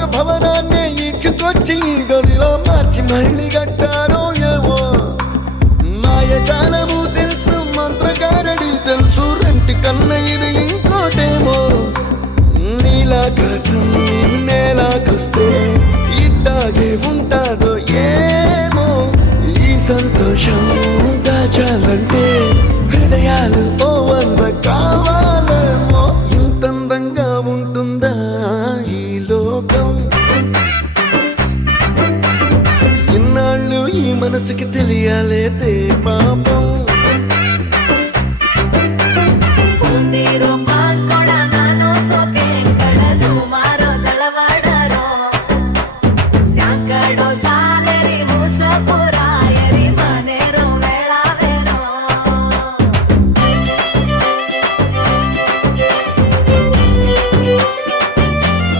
ఒక భవనాన్ని ఈడ్చుకొచ్చి గదిలో మార్చి మళ్ళీ కట్టారో ఏమో మాయజాలము తెలుసు మంత్రగారడి తెలుసు రెంటి కన్న ఇది ఇంకోటేమో నీలాకాశం నేలాకొస్తే ఇట్టాగే ఉంటాదో ఏమో ఈ సంతోషం దాచాలంటే హృదయాలు ఓ వంద కావాలేమో ఇంతందంగా ఉంటుందా ఈ లోకం ఇన్నాళ్ళు ఈ మనసుకి తెలియాలేదే పాపం